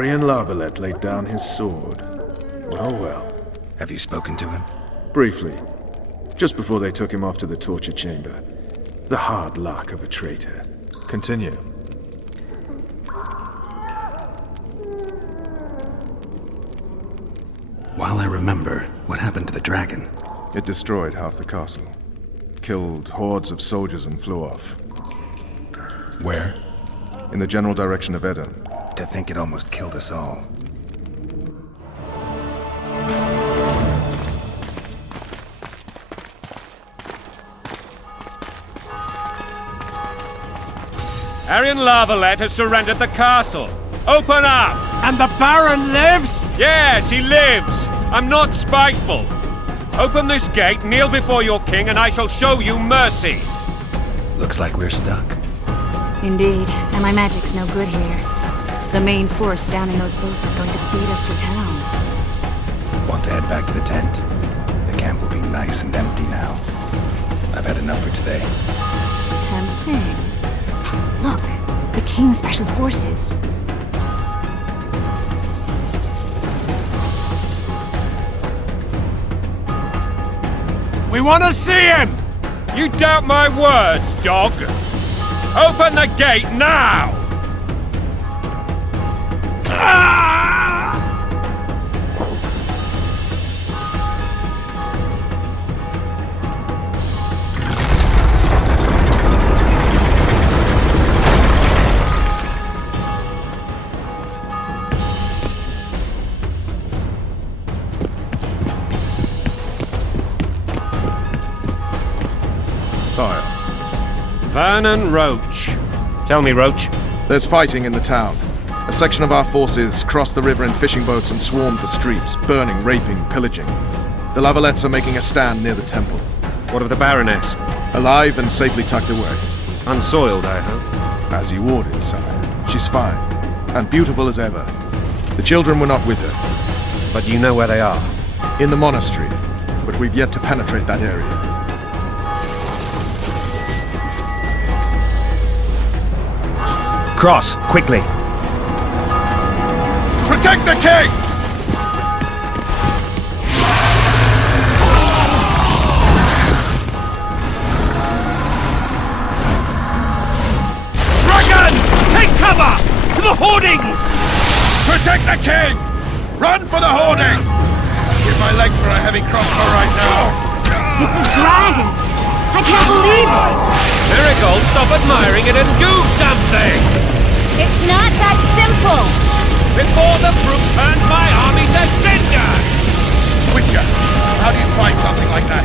Arian Lavalette laid down his sword. Well, well. Have you spoken to him? Briefly. Just before they took him off to the torture chamber. The hard luck of a traitor. Continue. While I remember, what happened to the dragon? It destroyed half the castle. Killed hordes of soldiers and flew off. Where? In the general direction of Edda. To think it almost killed us all. Arian Lavalette has surrendered the castle. Open up! And the Baron lives? Yes, he lives. I'm not spiteful. Open this gate, kneel before your king, and I shall show you mercy. Looks like we're stuck. Indeed, and my magic's no good here. The main force down in those boats is going to beat us to town. Want to head back to the tent? The camp will be nice and empty now. I've had enough for today. Tempting. Look, the King's Special Forces. We want to see him! You doubt my words, dog? Open the gate now! Sire. Vernon Roach. Tell me, Roach. There's fighting in the town. A section of our forces crossed the river in fishing boats and swarmed the streets, burning, raping, pillaging. The Lavalettes are making a stand near the temple. What of the Baroness? Alive and safely tucked away. Unsoiled, I hope. As you ordered, sire. She's fine. And beautiful as ever. The children were not with her. But you know where they are? In the monastery. But we've yet to penetrate that area. Cross, quickly! Protect the king! Dragon! Take cover! To the hoardings! Protect the king! Run for the hoarding! Give my leg for a heavy crossbow right now! It's a dragon! I can't believe it! Marigold, stop admiring it and do something! It's not that simple! Before the brute turns my army to cinder! Witcher, how do you fight something like that?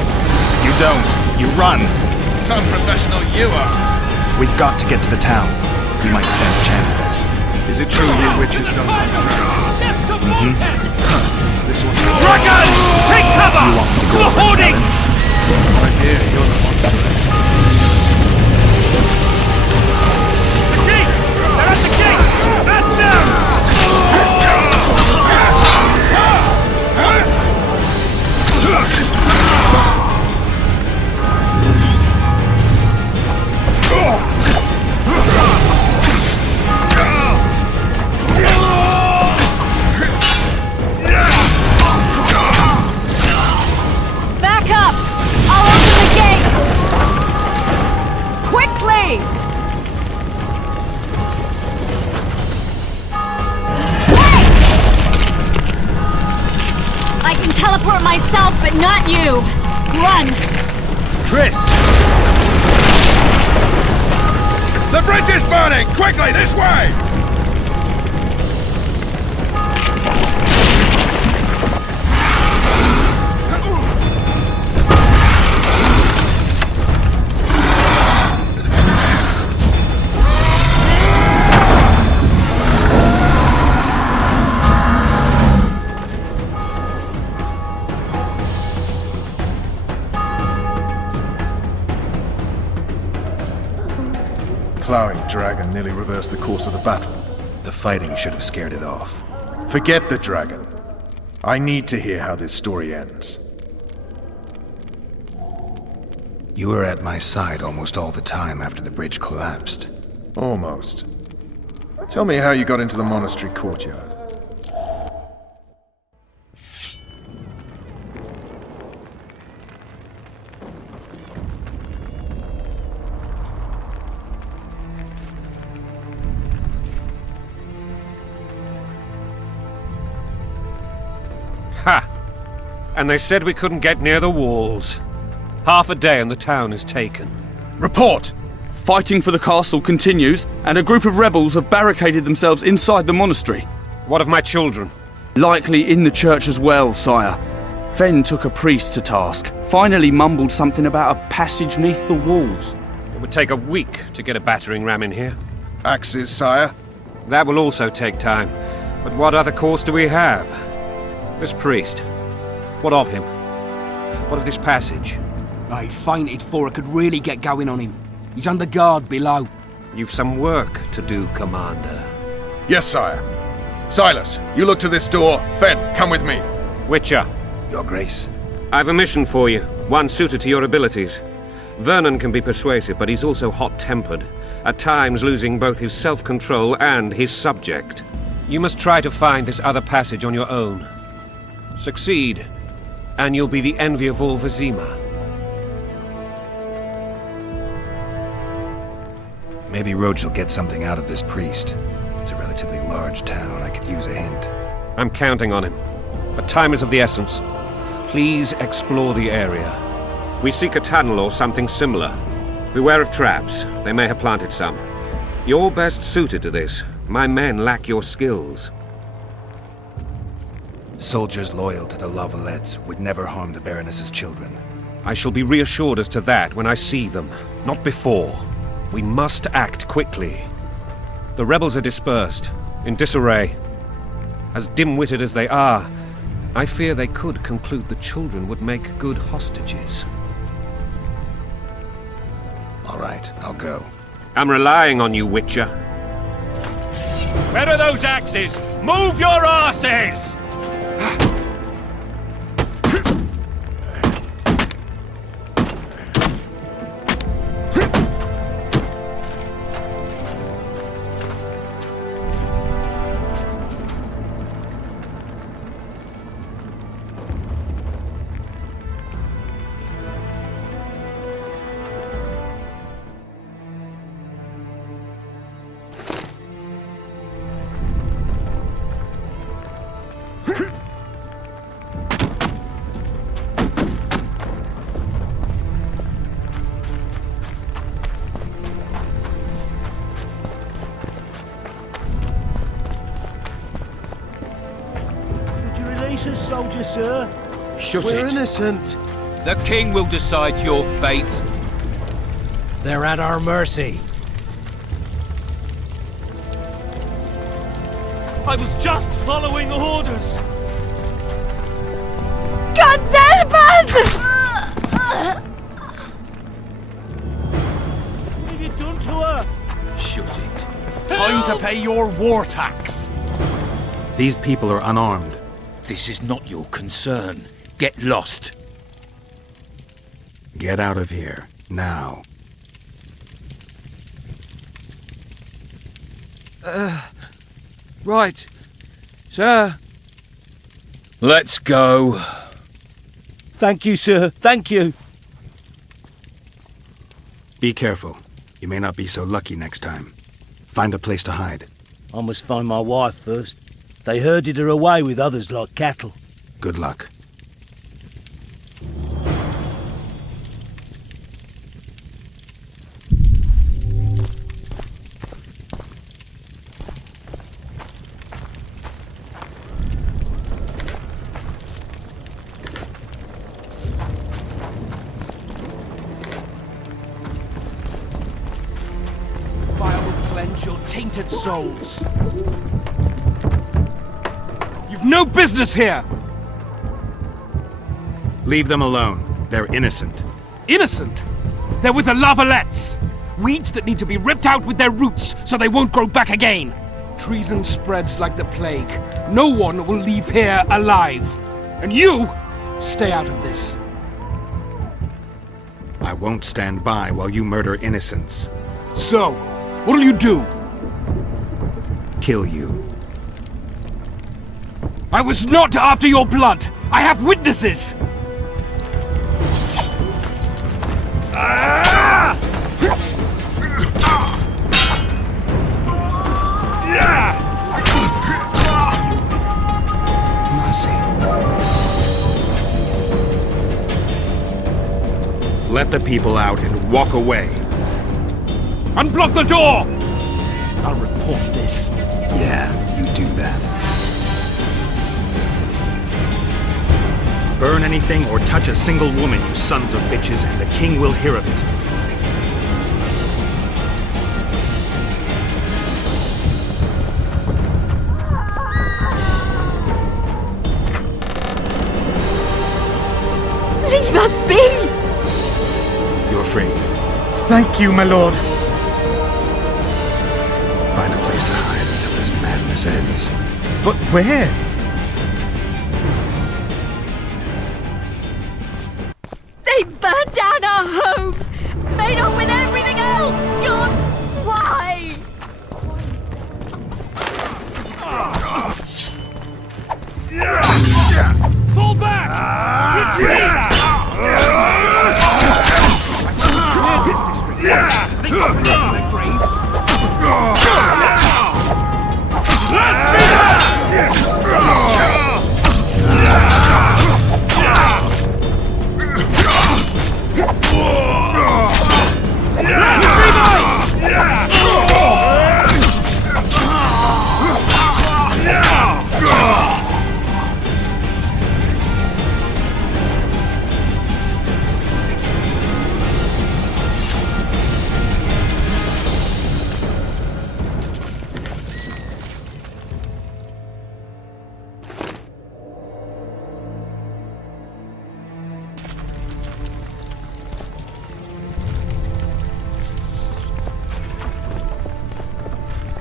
You don't. You run. Some professional you are. We've got to get to the town. You might stand a chance there. Is it true you witches don't like dragons? This one. Dragon! Take cover! You want me to To go the over and tell him? hoardings! Right here, you're the monster expert. The gate! They're at the gate! At them! Back up! I'll open the gate! Quickly! Hey! I can teleport myself, but not you! Run! Triss! The bridge is burning! Quickly, this way! Plowing dragon nearly reversed the course of the battle. The fighting should have scared it off. Forget the dragon. I need to hear how this story ends. You were at my side almost all the time after the bridge collapsed. Almost. Tell me how you got into the monastery courtyard. And they said we couldn't get near the walls. Half a day and the town is taken. Report! Fighting for the castle continues, and a group of rebels have barricaded themselves inside the monastery. What of my children? Likely in the church as well, sire. Fen took a priest to task, finally mumbled something about a passage neath the walls. It would take a week to get a battering ram in here. Axes, sire. That will also take time. But what other course do we have? This priest. What of him? What of this passage? I fainted before I could really get going on him. He's under guard below. You've some work to do, Commander. Yes, sire. Silas, you look to this door. Fen, come with me. Witcher. Your Grace. I've a mission for you, one suited to your abilities. Vernon can be persuasive, but he's also hot-tempered, at times losing both his self-control and his subject. You must try to find this other passage on your own. Succeed, and you'll be the envy of all Vizima. Maybe Roach will get something out of this priest. It's a relatively large town. I could use a hint. I'm counting on him, but time is of the essence. Please explore the area. We seek a tunnel or something similar. Beware of traps. They may have planted some. You're best suited to this. My men lack your skills. Soldiers loyal to the Lavalettes would never harm the Baroness's children. I shall be reassured as to that when I see them, not before. We must act quickly. The rebels are dispersed, in disarray. As dim-witted as they are, I fear they could conclude the children would make good hostages. All right, I'll go. I'm relying on you, Witcher. Where are those axes? Move your asses! Soldier, sir. Shut We're it. innocent. The king will decide your fate. They're at our mercy. I was just following orders. God help us! What have you done to her? Shut it. Time to pay your war tax. These people are unarmed. This is not your concern. Get lost. Get out of here, now. Right. Sir. Let's go. Thank you, sir. Thank you. Be careful. You may not be so lucky next time. Find a place to hide. I must find my wife first. They herded her away with others like cattle. Good luck. Fire will cleanse your tainted souls. You've no business here! Leave them alone. They're innocent. Innocent? They're with the Lavalettes! Weeds that need to be ripped out with their roots so they won't grow back again. Treason spreads like the plague. No one will leave here alive. And you, stay out of this. I won't stand by while you murder innocents. So, what'll you do? Kill you. I was not after your blood! I have witnesses! Mercy. Let the people out and walk away. Unblock the door! I'll report this. Yeah, you do that. Burn anything or touch a single woman, you sons of bitches, and the king will hear of it. Leave us be! You're free. Thank you, my lord. Find a place to hide until this madness ends. But where? They burned down our homes! Made off with everything else! God, why? Fall back! Retreat! They stopped in their graves.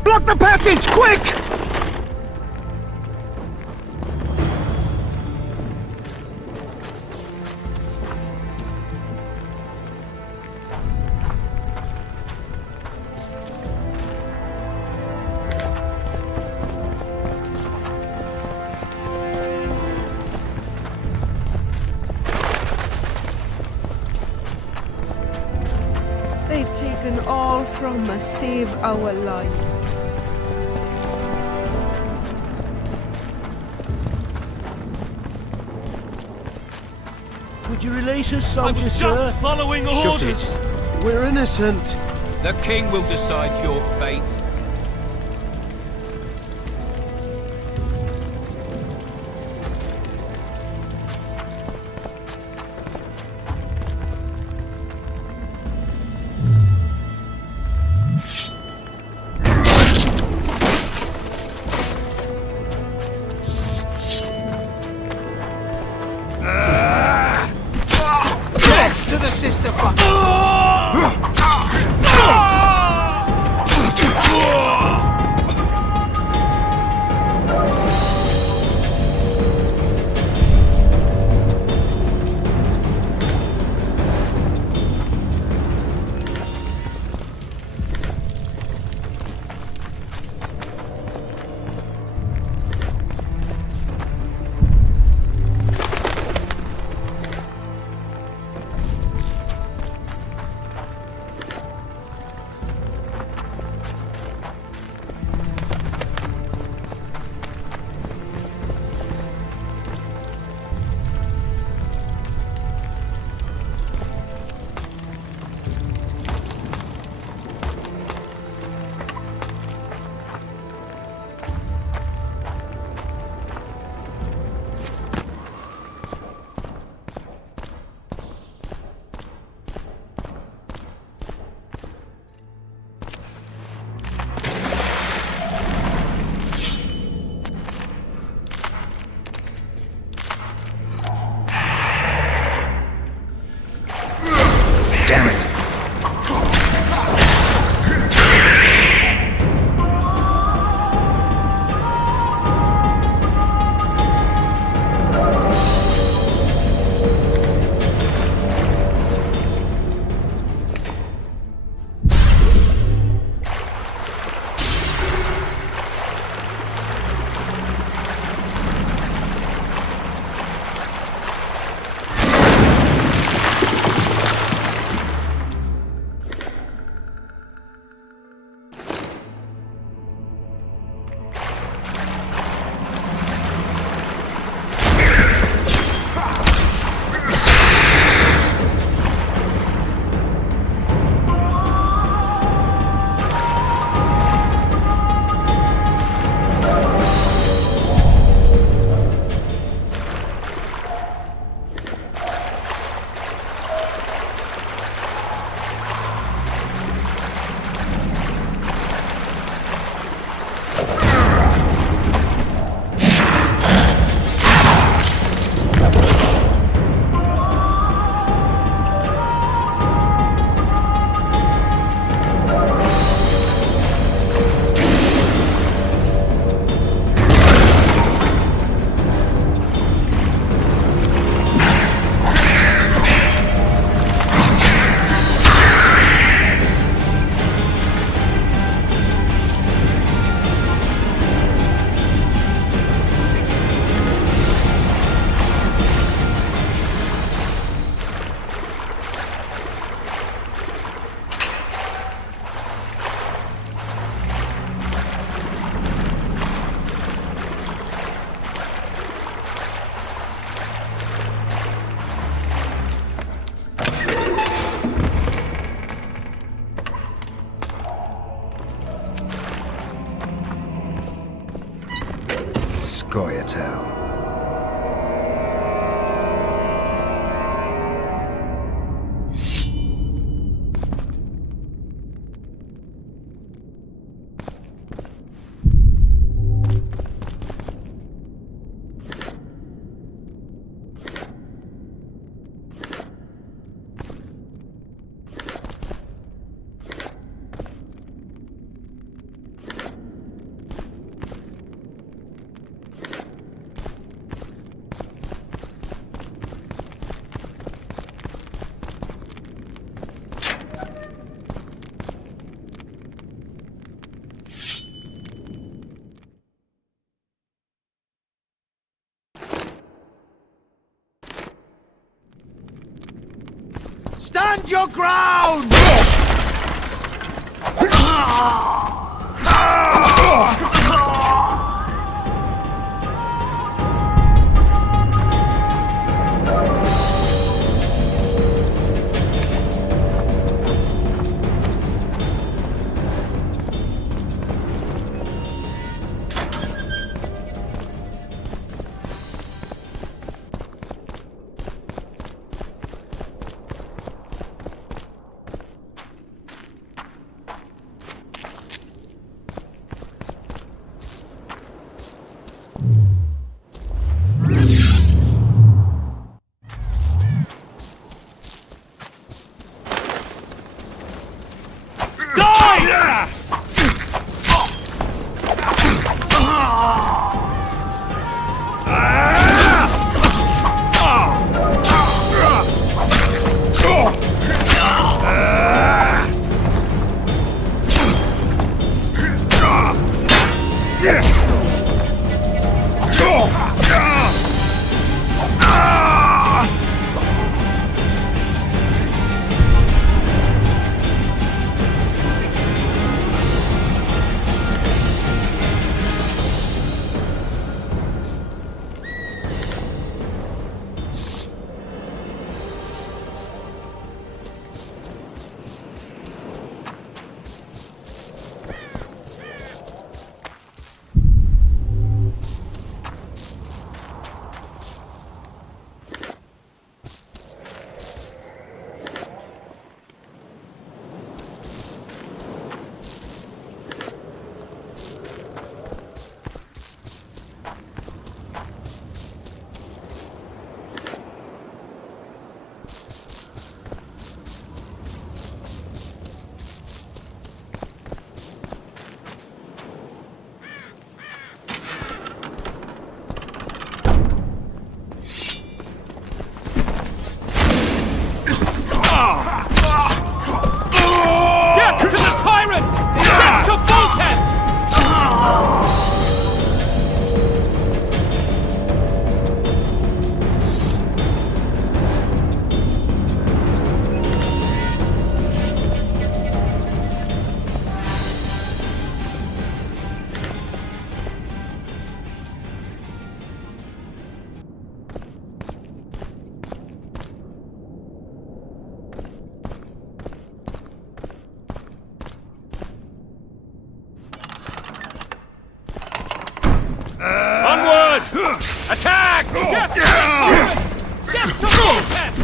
Block the passage, quick! They've taken all from us, save our lives. Would you release us, I soldier, was sir? just following orders. We're innocent. The king will decide your fate. To the sister fuck. Goyatel. Stand your ground! Attack! Get to protest!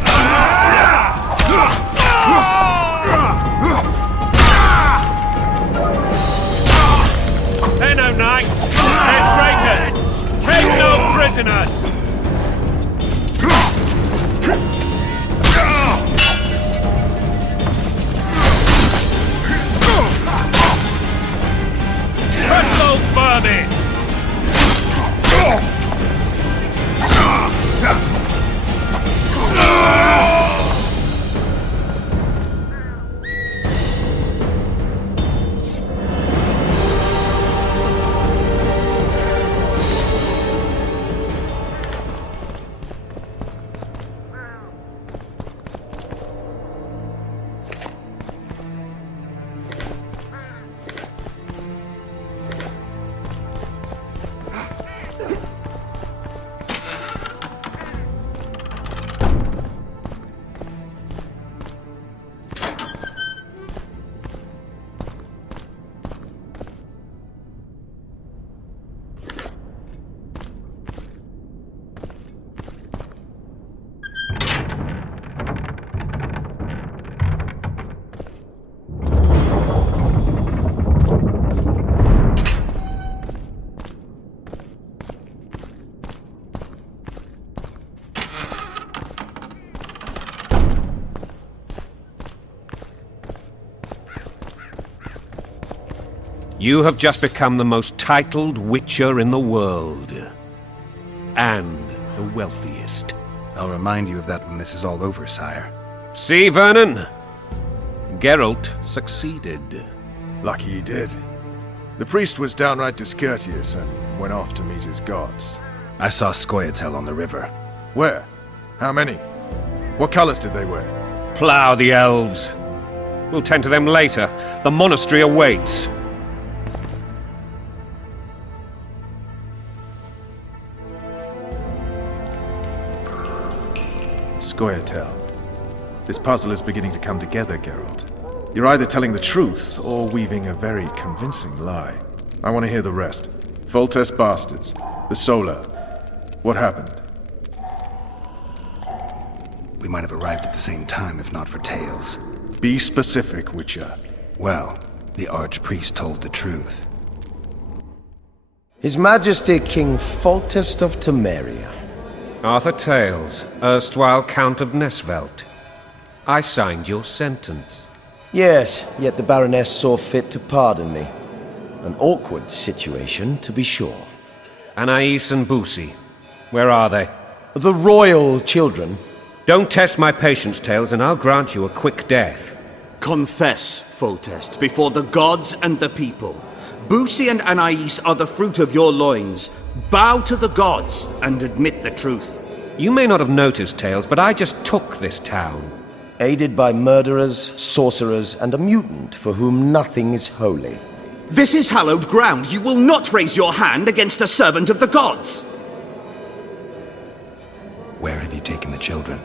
They're no knights. They're traitors. Take no prisoners. Crush those vermin! You have just become the most titled Witcher in the world. And the wealthiest. I'll remind you of that when this is all over, sire. See, Vernon? Geralt succeeded. Lucky he did. The priest was downright discourteous and went off to meet his gods. I saw Scoia'tael on the river. Where? How many? What colors did they wear? Plough the elves. We'll tend to them later. The monastery awaits. Scoia'tael. This puzzle is beginning to come together, Geralt. You're either telling the truth or weaving a very convincing lie. I want to hear the rest. Foltest bastards. The Solar. What happened? We might have arrived at the same time if not for tales. Be specific, Witcher. Well, the Archpriest told the truth. His Majesty King Foltest of Temeria. Arthur Tales, erstwhile Count of Nesvelt. I signed your sentence. Yes, yet the Baroness saw fit to pardon me. An awkward situation, to be sure. Anais and Boussy, where are they? The royal children. Don't test my patience, Tales, and I'll grant you a quick death. Confess, Foltest, before the gods and the people. Boussy and Anais are the fruit of your loins. Bow to the gods and admit the truth. You may not have noticed, Tales, but I just took this town. Aided by murderers, sorcerers, and a mutant for whom nothing is holy. This is hallowed ground. You will not raise your hand against a servant of the gods. Where have you taken the children?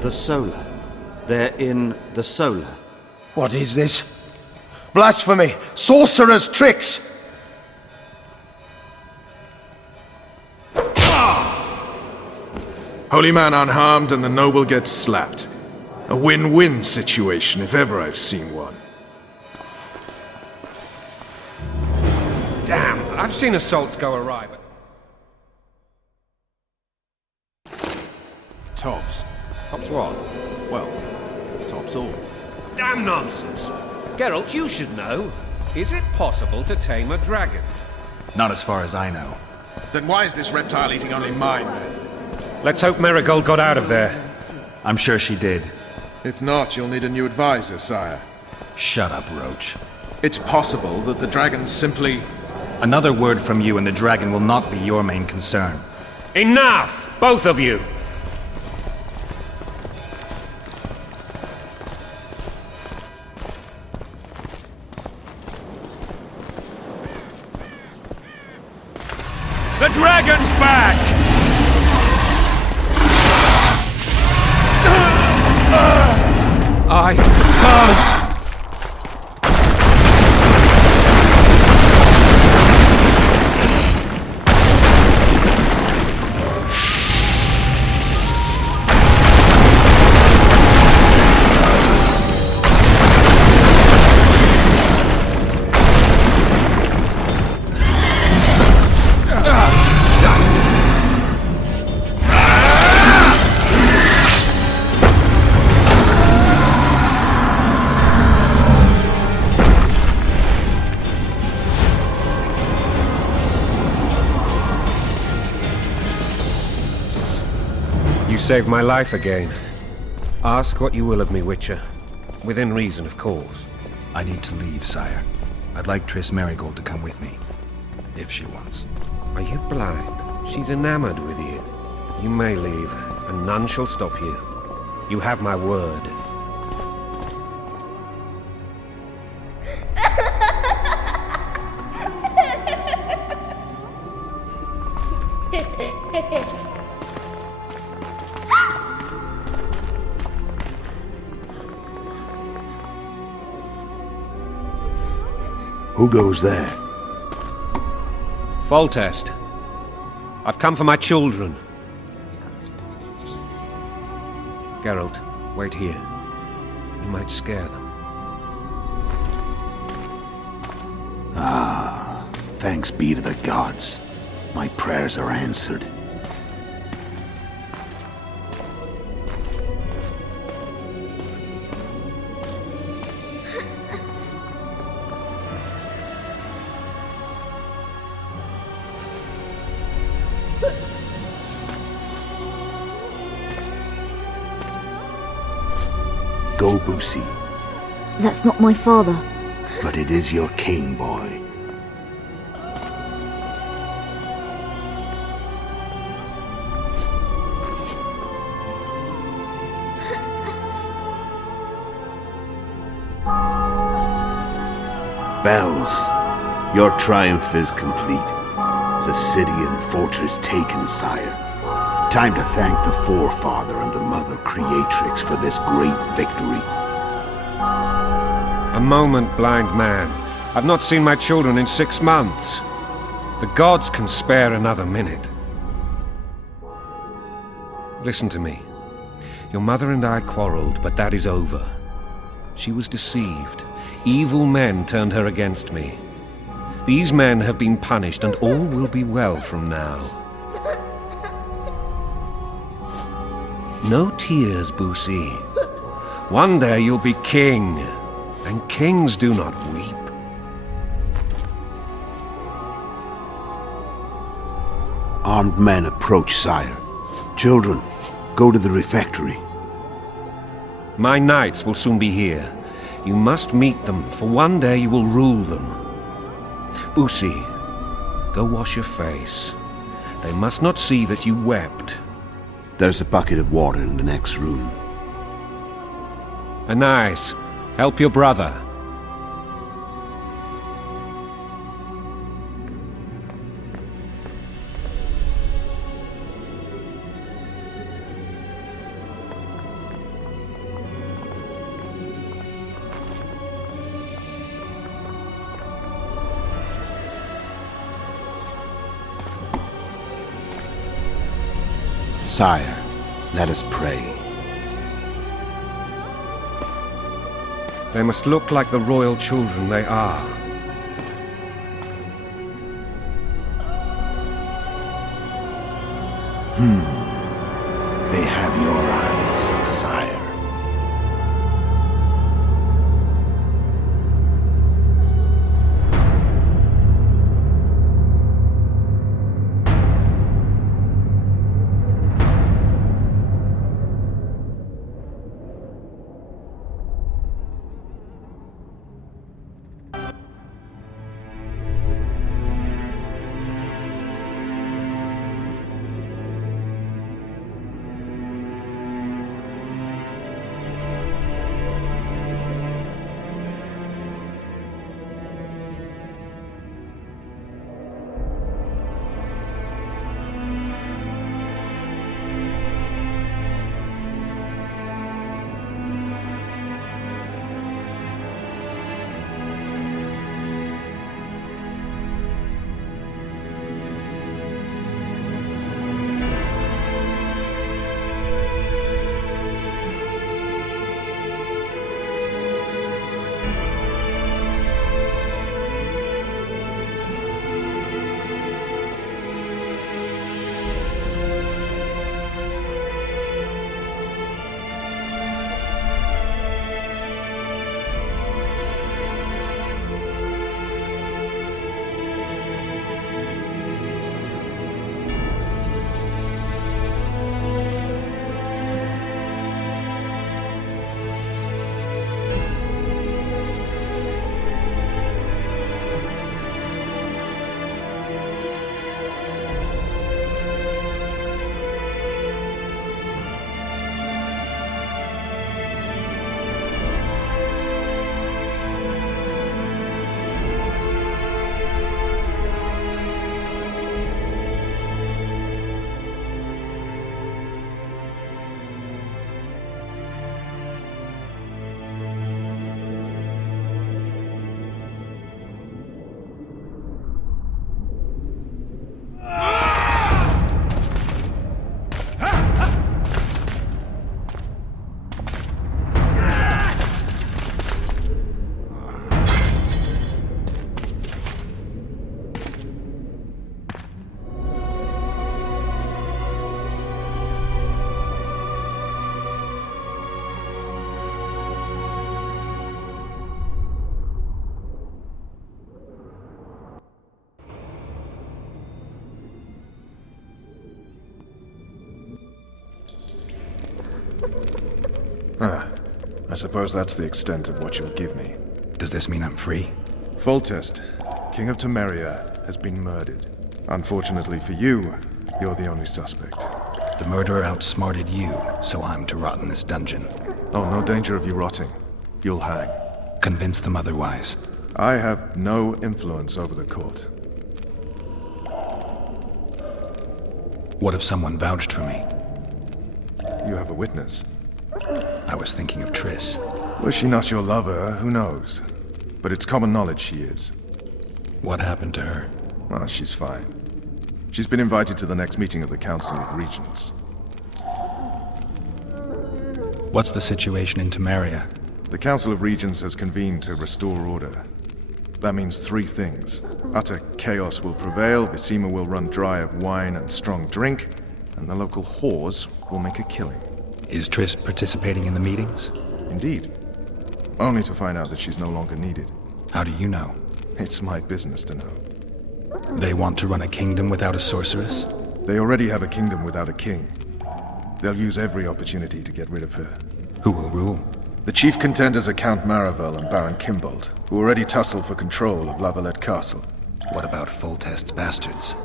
The Solar. They're in the Solar. What is this? Blasphemy! Sorcerer's tricks! Holy man unharmed and the noble gets slapped. A win-win situation, if ever I've seen one. Damn, I've seen assaults go awry, but... Tops. Tops what? Well, tops all. Damn nonsense! Geralt, you should know. Is it possible to tame a dragon? Not as far as I know. Then why is this reptile eating only mine, then? Let's hope Marigold got out of there. I'm sure she did. If not, you'll need a new advisor, sire. Shut up, Roach. It's possible that the dragon simply... Another word from you and the dragon will not be your main concern. Enough! Both of you! The dragon's back! I can't... You saved my life again. Ask what you will of me, Witcher. Within reason, of course. I need to leave, sire. I'd like Triss Marigold to come with me. If she wants. Are you blind? She's enamored with you. You may leave, and none shall stop you. You have my word. Who goes there? Foltest. I've come for my children. Geralt, wait here. You might scare them. Ah, thanks be to the gods. My prayers are answered. go, Boosie. That's not my father. But it is your king, boy. Bells, your triumph is complete. The city and fortress taken, sire. Time to thank the Forefather and the Mother Creatrix for this great victory. A moment, blind man. I've not seen my children in 6 months. The gods can spare another minute. Listen to me. Your mother and I quarreled, but that is over. She was deceived. Evil men turned her against me. These men have been punished, and all will be well from now. No tears, Boosie. One day you'll be king, and kings do not weep. Armed men approach, sire. Children, go to the refectory. My knights will soon be here. You must meet them, for one day you will rule them. Boosie, go wash your face. They must not see that you wept. There's a bucket of water in the next room. Anais, help your brother. Sire, let us pray. They must look like the royal children they are. They have your eyes, sire. I suppose that's the extent of what you'll give me. Does this mean I'm free? Foltest, King of Temeria, has been murdered. Unfortunately for you, you're the only suspect. The murderer outsmarted you, so I'm to rot in this dungeon. Oh, no danger of you rotting. You'll hang. Convince them otherwise. I have no influence over the court. What if someone vouched for me? You have a witness. I was thinking of Triss. Was she not your lover? Who knows? But it's common knowledge she is. What happened to her? Well, she's fine. She's been invited to the next meeting of the Council of Regents. What's the situation in Temeria? The Council of Regents has convened to restore order. That means 3 things. Utter chaos will prevail, Visima will run dry of wine and strong drink, and the local whores will make a killing. Is Triss participating in the meetings? Indeed. Only to find out that she's no longer needed. How do you know? It's my business to know. They want to run a kingdom without a sorceress? They already have a kingdom without a king. They'll use every opportunity to get rid of her. Who will rule? The chief contenders are Count Maravel and Baron Kimbold, who already tussle for control of Lavalette Castle. What about Foltest's bastards?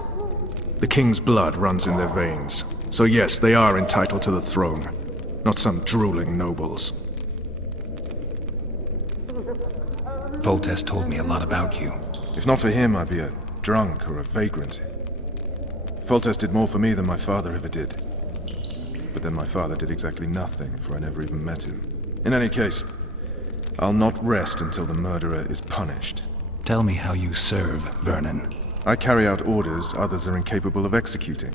The king's blood runs in their veins, so yes, they are entitled to the throne. Not some drooling nobles. Foltest told me a lot about you. If not for him, I'd be a drunk or a vagrant. Foltest did more for me than my father ever did. But then my father did exactly nothing, for I never even met him. In any case, I'll not rest until the murderer is punished. Tell me how you serve, Vernon. I carry out orders others are incapable of executing.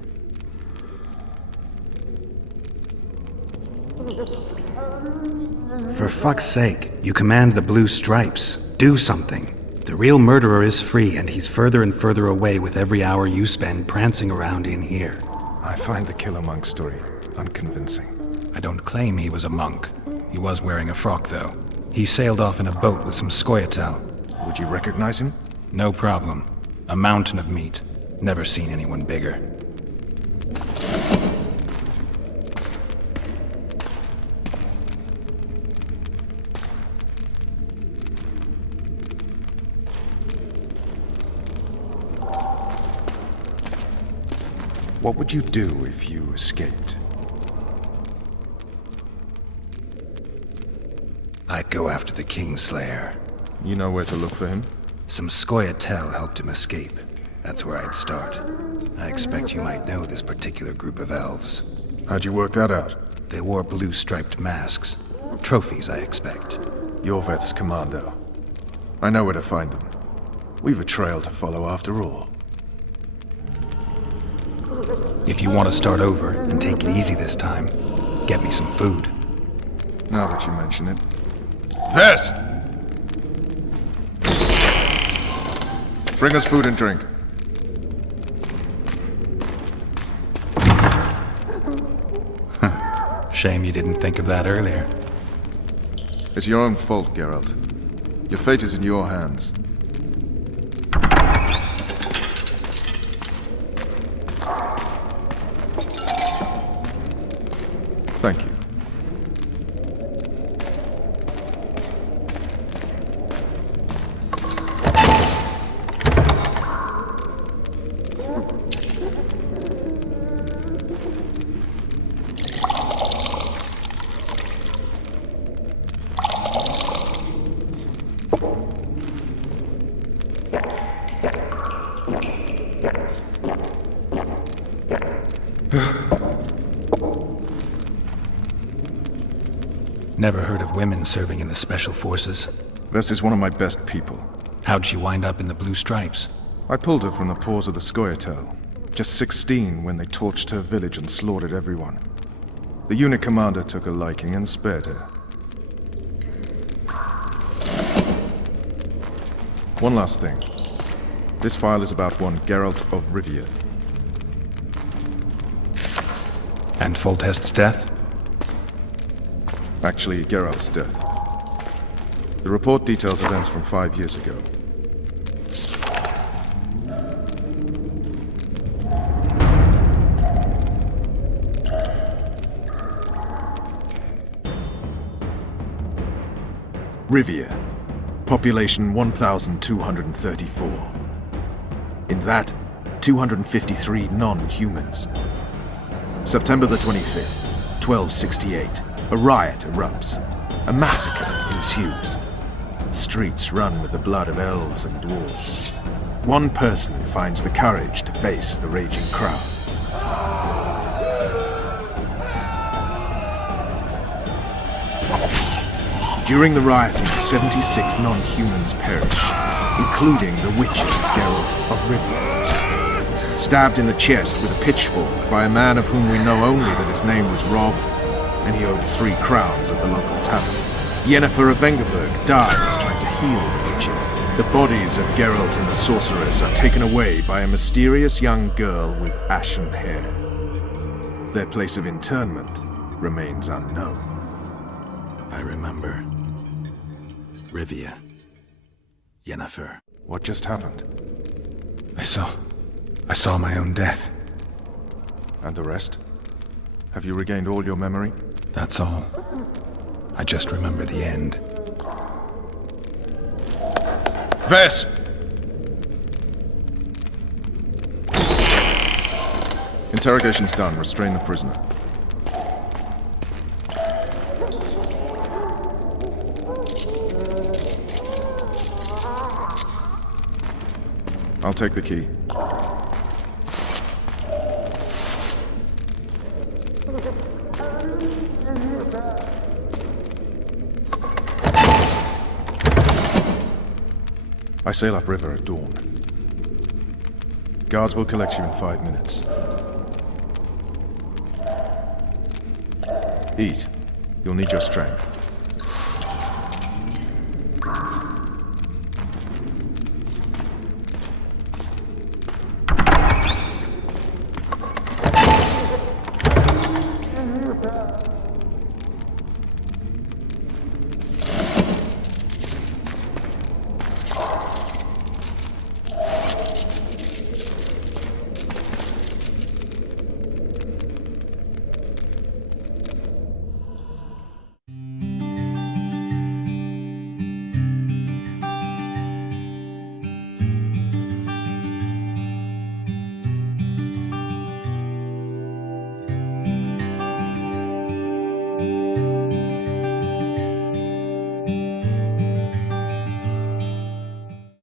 For fuck's sake, you command the Blue Stripes. Do something. The real murderer is free, and he's further and further away with every hour you spend prancing around in here. I find the Killer Monk story unconvincing. I don't claim he was a monk. He was wearing a frock, though. He sailed off in a boat with some Scoia'tael. Would you recognize him? No problem. A mountain of meat. Never seen anyone bigger. What would you do if you escaped? I'd go after the Kingslayer. You know where to look for him? Some Scoia'tael helped him escape. That's where I'd start. I expect you might know this particular group of elves. How'd you work that out? They wore blue-striped masks. Trophies, I expect. Yorveth's commando. I know where to find them. We've a trail to follow after all. If you want to start over and take it easy this time, get me some food. Now that you mention it. Vess! Bring us food and drink. Shame you didn't think of that earlier. It's your own fault, Geralt. Your fate is in your hands. Thank you. Never heard of women serving in the Special Forces. Vess is one of my best people. How'd she wind up in the Blue Stripes? I pulled her from the paws of the Scoia'tael. Just 16 when they torched her village and slaughtered everyone. The unit commander took a liking and spared her. One last thing. This file is about one Geralt of Rivia. And Foltest's death? Actually, Geralt's death. The report details events from 5 years ago. Rivia. Population 1,234. In that, 253 non-humans. September the 25th, 1268. A riot erupts. A massacre ensues. The streets run with the blood of elves and dwarves. One person finds the courage to face the raging crowd. During the rioting, 76 non-humans perished, including the witches Geralt of Rivia. Stabbed in the chest with a pitchfork by a man of whom we know only that his name was Rob, and he owed 3 crowns at the local tavern. Yennefer of Vengerberg dies trying to heal the witcher. The bodies of Geralt and the sorceress are taken away by a mysterious young girl with ashen hair. Their place of interment remains unknown. I remember. Rivia. Yennefer. What just happened? I saw my own death. And the rest? Have you regained all your memory? That's all. I just remember the end. Vess! Interrogation's done. Restrain the prisoner. I'll take the key. I sail upriver at dawn. Guards will collect you in 5 minutes. Eat. You'll need your strength.